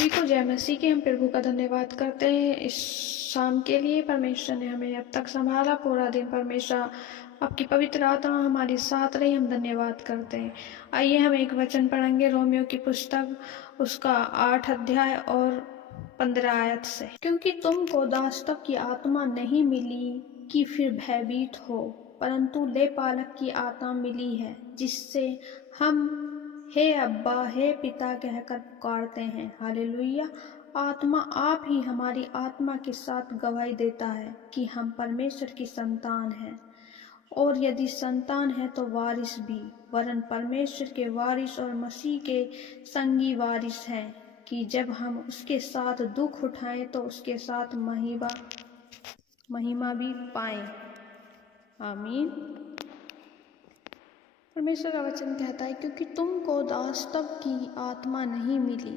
सभी को जय मसीह के। हम प्रभु का धन्यवाद करते हैं इस शाम के लिए। परमेश्वर ने हमें अब तक संभाला पूरा दिन। परमेश्वर आपकी पवित्र आत्मा हमारे साथ रही, हम धन्यवाद करते हैं। आइए हम एक वचन पढ़ेंगे रोमियो की पुस्तक, उसका 8 अध्याय और 15 आयत से। क्योंकि तुमको दासत्व की आत्मा नहीं मिली कि फिर भयभीत हो, परंतु ले पालक की आत्मा मिली है, जिससे हम हे अब्बा, हे पिता कहकर पुकारते हैं। हालेलुया। आत्मा आप ही हमारी आत्मा के साथ गवाही देता है कि हम परमेश्वर की संतान हैं, और यदि संतान है तो वारिस भी, वरन परमेश्वर के वारिस और मसीह के संगी वारिस हैं, कि जब हम उसके साथ दुख उठाएं तो उसके साथ महिमा भी पाएं। आमीन। परमेश्वर का वचन कहता है, क्योंकि तुमको दासत्व की आत्मा नहीं मिली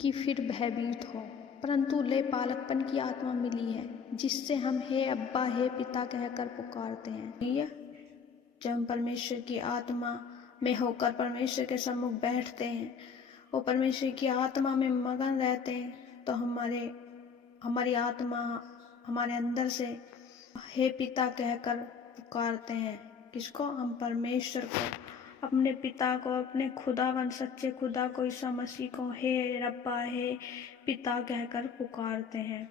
कि फिर भयभीत हो, परंतु ले पालकपन की आत्मा मिली है, जिससे हम हे अब्बा, हे पिता कहकर पुकारते हैं। जब हम परमेश्वर की आत्मा में होकर परमेश्वर के सम्मुख बैठते हैं और परमेश्वर की आत्मा में मगन रहते हैं, तो हमारी आत्मा हमारे अंदर से हे पिता कहकर पुकारते हैं। किसको? हम परमेश्वर को, अपने पिता को, अपने खुदावन सच्चे खुदा को, ईसा मसीह को हे रब्बा, हे पिता कहकर पुकारते हैं।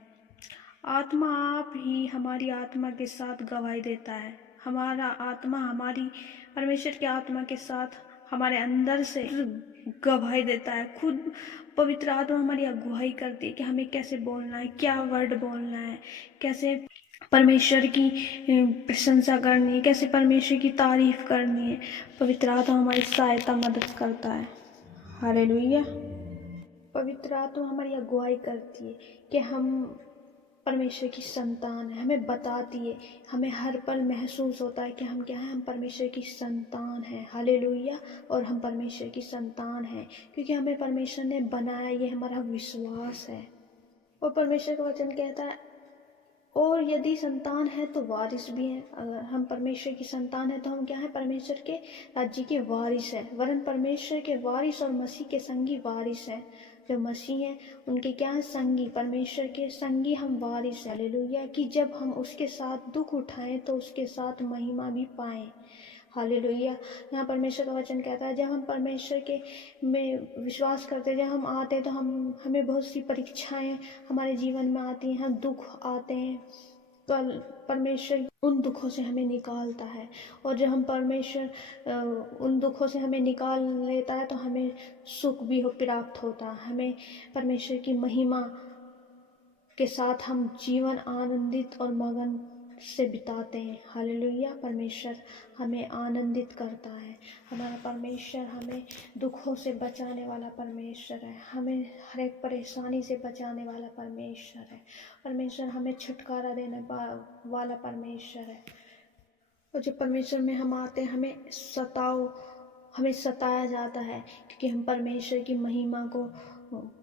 आत्मा आप ही हमारी आत्मा के साथ गवाही देता है। हमारा आत्मा हमारी परमेश्वर की आत्मा के साथ हमारे अंदर से गवाही देता है। खुद पवित्र आत्मा हमारी अगुवाई करती है कि हमें कैसे बोलना है, क्या वर्ड बोलना है, कैसे परमेश्वर की प्रशंसा करनी है, कैसे परमेश्वर की तारीफ करनी है। पवित्र आत्मा हमारी सहायता मदद करता है। हालेलुया। पवित्र आत्मा हमारी अगुवाई करती है कि हम परमेश्वर की संतान है, हमें बताती है, हमें हर पल महसूस होता है कि हम क्या हैं, हम परमेश्वर की संतान हैं। हालेलुया। और हम परमेश्वर की संतान हैं क्योंकि हमें परमेश्वर ने बनाया, ये हमारा विश्वास है। और परमेश्वर का वचन कहता है, और यदि संतान है तो वारिस भी हैं। अगर हम परमेश्वर की संतान है तो हम क्या है, परमेश्वर के राज्य के वारिस हैं, वरन परमेश्वर के वारिस और मसीह के संगी वारिस हैं। जो मसीह हैं उनके क्या है, संगी, परमेश्वर के संगी हम वारिस हैं। हालेलुया। कि जब हम उसके साथ दुख उठाएं तो उसके साथ महिमा भी पाएं। हालेलुया। यहाँ परमेश्वर का वचन कहता है, जब हम परमेश्वर के में विश्वास करते हैं, जब हम आते हैं तो हमें बहुत सी परीक्षाएं हमारे जीवन में आती हैं, हम दुख आते हैं, तो परमेश्वर उन दुखों से हमें निकालता है। और जब हम परमेश्वर उन दुखों से हमें निकाल लेता है तो हमें सुख भी प्राप्त होता है। हमें परमेश्वर की महिमा के साथ हम जीवन आनंदित और मगन से बिताते हैं। हालेलुया। परमेश्वर हमें आनंदित करता है। हमारा परमेश्वर हमें दुखों से बचाने वाला परमेश्वर है, हमें हर एक परेशानी से बचाने वाला परमेश्वर है। परमेश्वर हमें छुटकारा देने वाला परमेश्वर है। और जब परमेश्वर में हम आते हैं, हमें सताया जाता है क्योंकि हम परमेश्वर की महिमा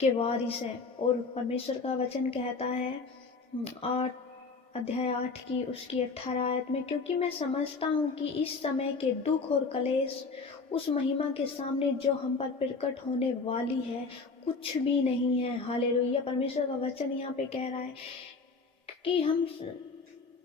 के वारिस हैं। और परमेश्वर का वचन कहता है 8 की उसकी 18 आयत में, क्योंकि मैं समझता हूँ कि इस समय के दुख और क्लेश उस महिमा के सामने जो हम पर प्रकट होने वाली है कुछ भी नहीं है। हालेलुया। परमेश्वर का वचन यहाँ पे कह रहा है कि हम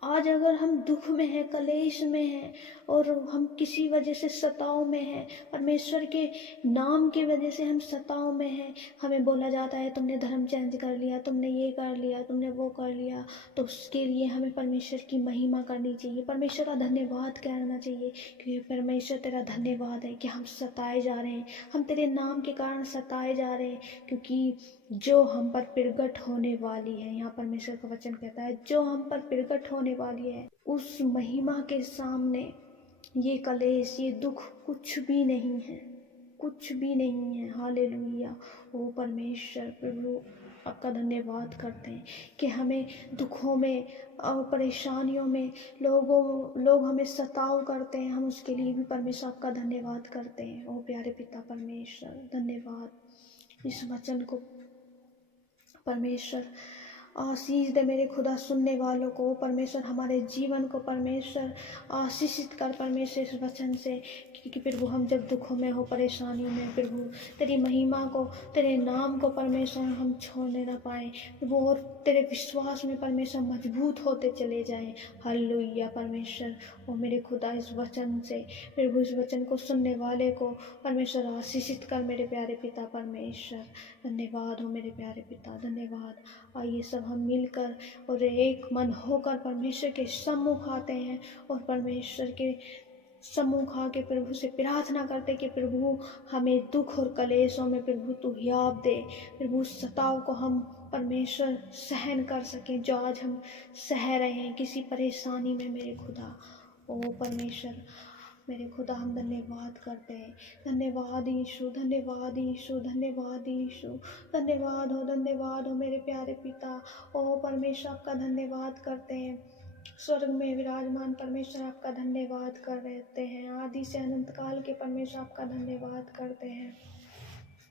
आज अगर हम दुख में हैं, कलेश में हैं, और हम किसी वजह से सताव में हैं, परमेश्वर के नाम की वजह से हम सताव में हैं, हमें बोला जाता है तुमने धर्म चेंज कर लिया, तुमने ये कर लिया, तुमने वो कर लिया, तो उसके लिए हमें परमेश्वर की महिमा करनी चाहिए, परमेश्वर का धन्यवाद करना चाहिए। क्योंकि परमेश्वर तेरा धन्यवाद है कि हम सताए जा रहे हैं, हम तेरे नाम के कारण सताए जा रहे हैं, क्योंकि जो हम पर प्रगट होने वाली है, यहाँ परमेश्वर का वचन कहता है, जो हम पर प्रगट होने वाली है उस महिमा के सामने ये कलेश, ये दुख कुछ भी नहीं है, कुछ भी नहीं है। हालेलुया। ओ परमेश्वर प्रभु, आपका धन्यवाद करते हैं कि हमें दुखों में और परेशानियों में लोग हमें सताव करते हैं, हम उसके लिए भी परमेश्वर आपका धन्यवाद करते हैं। ओ प्यारे पिता परमेश्वर, धन्यवाद। इस वचन को परमेश्वर आशीष दे मेरे खुदा सुनने वालों को। परमेश्वर हमारे जीवन को परमेश्वर आशीषित कर परमेश्वर इस वचन से, क्योंकि प्रभु हम जब दुखों में हो, परेशानियों में प्रभु तेरी महिमा को, तेरे नाम को परमेश्वर हम छोड़ने ना पाए प्रभु, और तेरे विश्वास में परमेश्वर मजबूत होते चले जाएं। हालेलुया परमेश्वर। ओ मेरे खुदा इस वचन से प्रभु, इस वचन को सुनने वाले को परमेश्वर आशीषित कर मेरे प्यारे पिता परमेश्वर। धन्यवाद हो मेरे प्यारे पिता, धन्यवाद। आइए सब हम मिलकर और एक मन होकर परमेश्वर के सम्मुख आते हैं और परमेश्वर के सम्मुख आके प्रभु से प्रार्थना करते कि प्रभु हमें दुख और कलेशों में प्रभु तू हियाव दे। प्रभु सताव को हम परमेश्वर सहन कर सकें जो आज हम सह रहे हैं किसी परेशानी में मेरे खुदा। ओ परमेश्वर मेरे खुदा हम धन्यवाद करते हैं। धन्यवाद यीशु, धन्यवाद यीशु, धन्यवाद यीशु, धन्यवाद हो मेरे प्यारे पिता। ओ परमेश्वर आपका धन्यवाद करते हैं। स्वर्ग में विराजमान परमेश्वर आपका धन्यवाद कर रहते हैं। आदि से अनंत काल के परमेश्वर आपका धन्यवाद करते हैं।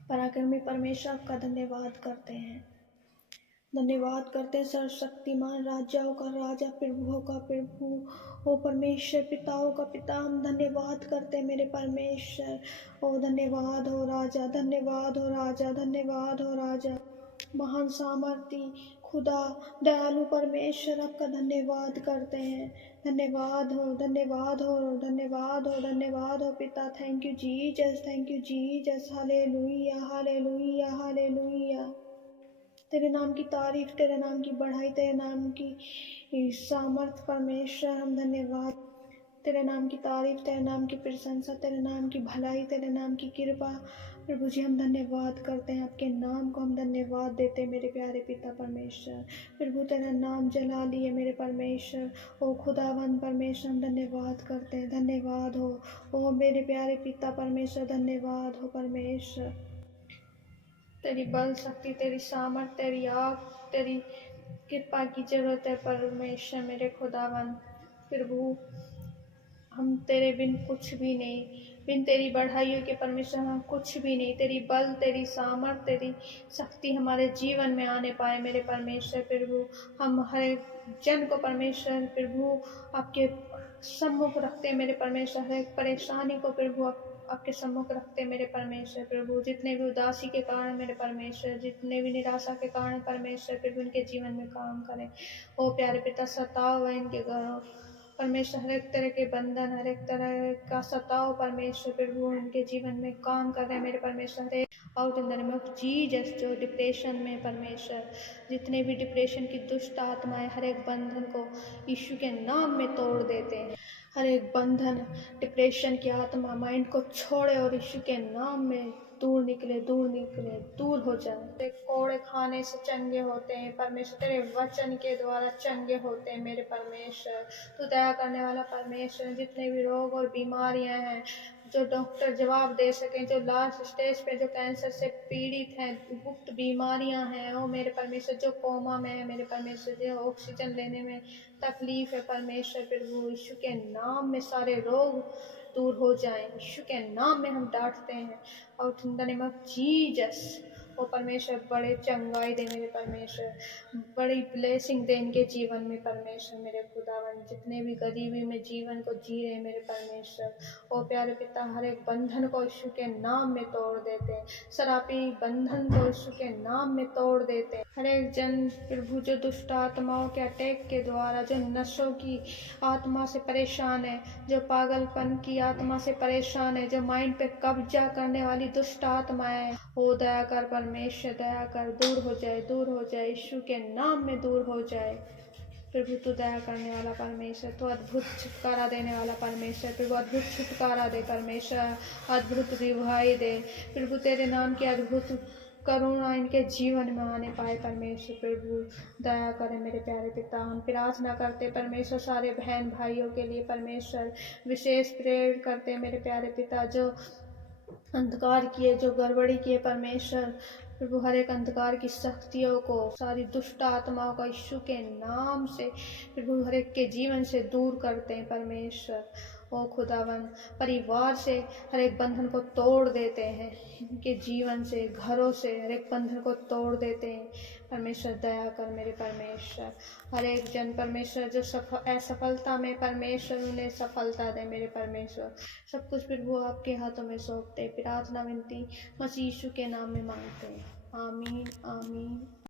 पराक्रमी परमेश्वर आपका धन्यवाद करते हैं। धन्यवाद करते हैं सर्वशक्तिमान राजाओं का राजा, प्रभुओं का प्रभु, ओ परमेश्वर पिताओं का पिता, हम धन्यवाद करते हैं मेरे परमेश्वर। ओ धन्यवाद हो राजा, धन्यवाद हो राजा, धन्यवाद हो राजा। महान सामर्थी खुदा दयालु परमेश्वर आपका धन्यवाद करते हैं। धन्यवाद हो, धन्यवाद हो, धन्यवाद हो, धन्यवाद हो पिता। Thank you Jesus, thank you Jesus. Hallelujah, hallelujah, hallelujah. तेरे नाम की तारीफ, तेरे नाम की बढ़ाई, तेरे नाम की सामर्थ परमेश्वर हम धन्यवाद। तेरे नाम की तारीफ, तेरे नाम की प्रशंसा, तेरे नाम की भलाई, तेरे नाम की कृपा प्रभु जी हम धन्यवाद करते हैं। आपके नाम को हम धन्यवाद देते हैं मेरे प्यारे पिता परमेश्वर। प्रभु तेरा नाम जला लिए मेरे परमेश्वर। ओ खुदावन परमेश्वर हम धन्यवाद करते हैं। धन्यवाद हो ओ मेरे प्यारे पिता परमेश्वर, धन्यवाद हो परमेश्वर। तेरी बल शक्ति, तेरी सामर्थ, तेरी आग, तेरी कृपा की जरूरत है परमेश्वर मेरे खुदावन। प्रभु हम तेरे बिन कुछ भी नहीं, बिन तेरी बढ़ाइयों के परमेश्वर हम कुछ भी नहीं। तेरी बल, तेरी सामर्थ, तेरी शक्ति हमारे जीवन में आने पाए मेरे परमेश्वर। प्रभु हम हर एक जन को परमेश्वर प्रभु आपके सम्मुख रखते हैं मेरे परमेश्वर। हर एक परेशानी को प्रभु आपके सम्मुख रखते हैं मेरे परमेश्वर। प्रभु जितने भी उदासी के कारण मेरे परमेश्वर, जितने भी निराशा के कारण परमेश्वर प्रभु इनके जीवन में काम करें। ओ प्यारे पिता सताव व इनके घरों परमेश्वर, हर एक तरह के बंधन, हर एक तरह का सताव परमेश्वर प्रभु उनके जीवन में काम कर रहे हैं मेरे परमेश्वर। Out in the name of Jesus. जो डिप्रेशन में परमेश्वर, जितने भी डिप्रेशन की दुष्ट आत्माएं, हर एक बंधन को यीशु के नाम में तोड़ देते हैं। हर एक बंधन, डिप्रेशन की आत्मा माइंड को छोड़े और यीशु के नाम में दूर निकले, दूर निकले, दूर हो जाए। कोड़े खाने से चंगे होते हैं परमेश्वर, तेरे वचन के द्वारा चंगे होते हैं मेरे परमेश्वर। तू दया करने वाला परमेश्वर, जितने भी रोग और बीमारियां हैं जो डॉक्टर जवाब दे सकें, जो लास्ट स्टेज पे जो कैंसर से पीड़ित हैं, गुप्त बीमारियां हैं ओ मेरे परमेश्वर, जो कोमा में है मेरे परमेश्वर, जो ऑक्सीजन लेने में तकलीफ है परमेश्वर प्रभु, यीशु के नाम में सारे रोग दूर हो जाएं। यीशु के नाम में हम डांटते हैं और in the name of Jesus. ओ परमेश्वर बड़े चंगाई दे मेरे परमेश्वर, बड़ी ब्लेसिंग दे इनके जीवन में परमेश्वर मेरे खुदावन। जितने भी गरीबी में जीवन को जी रहे मेरे परमेश्वर, ओ प्यारे पिता हर एक बंधन को यीशु के नाम में तोड़ देते हैं। शराबी बंधन को यीशु के नाम में तोड़ देते हैं। हर एक जन प्रभु जो दुष्ट आत्माओं के अटैक के द्वारा, जो नशों की आत्मा से परेशान है, जो पागलपन की आत्मा से परेशान है, जो माइंड पे कब्जा करने वाली दुष्ट आत्माएं, ओ दया कर परमेश्वर, दया कर, दूर हो जाए, दूर हो जाए, यीशु के नाम में दूर हो जाए। प्रभु तू दया करने वाला परमेश्वर, तू अद्भुत छुटकारा देने वाला परमेश्वर। प्रभु अद्भुत छुटकारा दे परमेश्वर, अद्भुत रिहाई दे प्रभु। तेरे नाम की अद्भुत करुणा इनके जीवन में आने पाए परमेश्वर। प्रभु दया करे मेरे प्यारे पिता। हम प्रार्थना करते परमेश्वर सारे बहन भाइयों के लिए परमेश्वर, विशेष प्रेयर करते मेरे प्यारे पिता, जो अंधकार किए, जो गड़बड़ी किए परमेश्वर प्रभु, हर एक अंधकार की शक्तियों को, सारी दुष्ट आत्माओं का यीशु के नाम से प्रभु हर एक के जीवन से दूर करते हैं परमेश्वर। ओ खुदावन परिवार से हर एक बंधन को तोड़ देते हैं, इनके जीवन से, घरों से हर एक बंधन को तोड़ देते हैं परमेश्वर दया कर मेरे परमेश्वर। हर एक जन परमेश्वर जो असफलता में, परमेश्वर उन्हें सफलता दे मेरे परमेश्वर। सब कुछ प्रभु आपके हाथों में सौंपते, प्रार्थना विनती मसीह यीशु के नाम में मांगते हैं। आमीन आमीन।